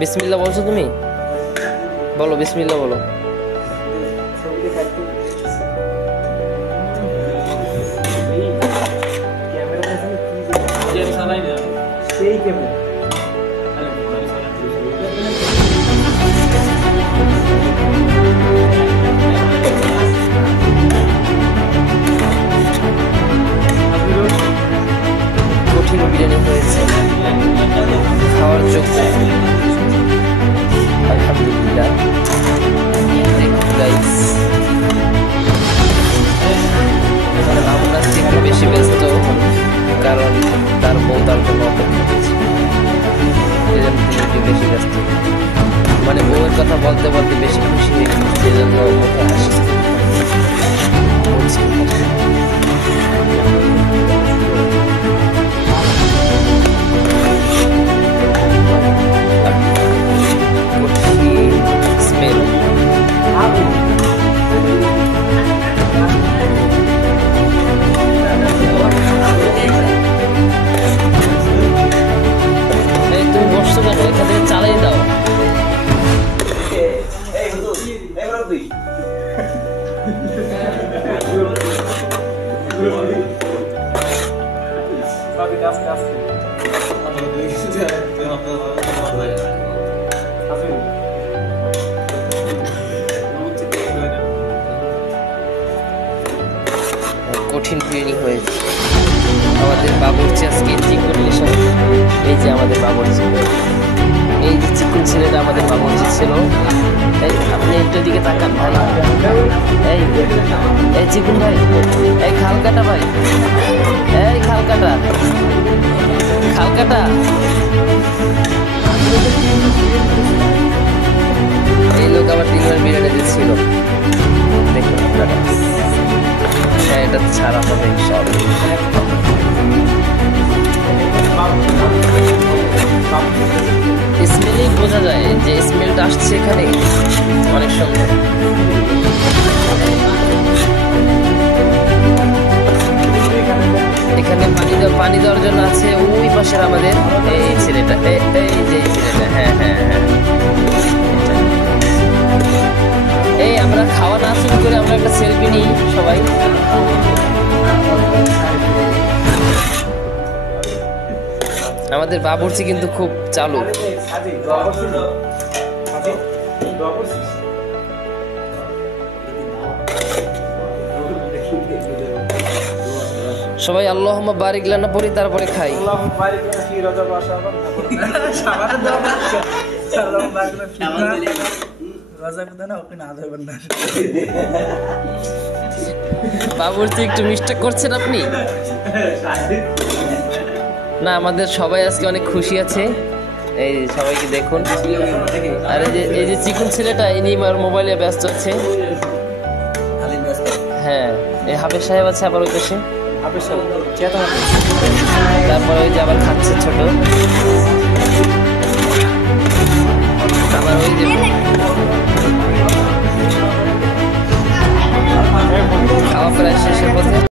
বিসমিল্লাহ বলছো তুমি? বলো বিসমিল্লাহ বলো। সেই ক্যামেরা কঠিন বিরিয়ানি হয়েছে, খাওয়ার যোগ্য। আলহামদুলিল্লাহ। দেখুন গাইস, আমার কাছে একটু বেশি ব্যস্ত, কারণ তার বউ তার জন্য অপেক্ষা করছে, সেজন্য তিনি একটু বেশি ব্যস্ত। মানে বউয়ের কথা বলতে বলতে বেশি খুশি হয়েছে, সেজন্য মুখে হাসি। স্মেল তুমি বসছো কেন? এখান থেকে চালাই দাও। কঠিন বিরিয়ানি হয়েছে। আমাদের বাবুর্চি আজকে চিকুন মিশন। এই যে আমাদের বাবুর্চি, এই যে চিকুন ছেলেটা আমাদের বাবুর্চি ছিল। এই আপনি একটু দিকে তাকান ভাই। এই এই চিকুন ভাই, এই খালকাটা ভাই, এই খালকাটা, খালকাটা। এই লোক আবার দিনবার বিরিয়ানি দিচ্ছিল, দেখুন আপনারা। হ্যাঁ, এটা ছাড়া হবে ইনশাআল্লাহ। স্মেলেই বোঝা যায় যে স্মেলটা আসছে এখানে অনেক সুন্দর। এখানে পানি দেওয়ার জন্য আছে ওই পাশের আমাদের এই ছেলেটা, এই যে ছেলেটা। হ্যাঁ হ্যাঁ হ্যাঁ, এই আমরা খাওয়া না শুরু করে আমরা একটা সেলফি নিই সবাই। আমাদের বাবুর্চি কিন্তু খুব চালু। সবাই আল্লাহুম্মা বারিক লানা পড়ি, তারপরে খাই। বাবুর্চি একটু মিস্টেক করছেন আপনি। না, আমাদের সবাই আজকে অনেক খুশি আছে। এই সবাইকে দেখুন। আর এই যে চিকুন ছেলেটা, ইনি মোবাইলে ব্যস্ত আছে। হ্যাঁ, এই হাফেজ সাহেব আছে আবার ওই পাশে। তারপরে ওই যে আবার খাচ্ছে ছোট। আবার ওই যে খাওয়া প্রায় শেষের পথে।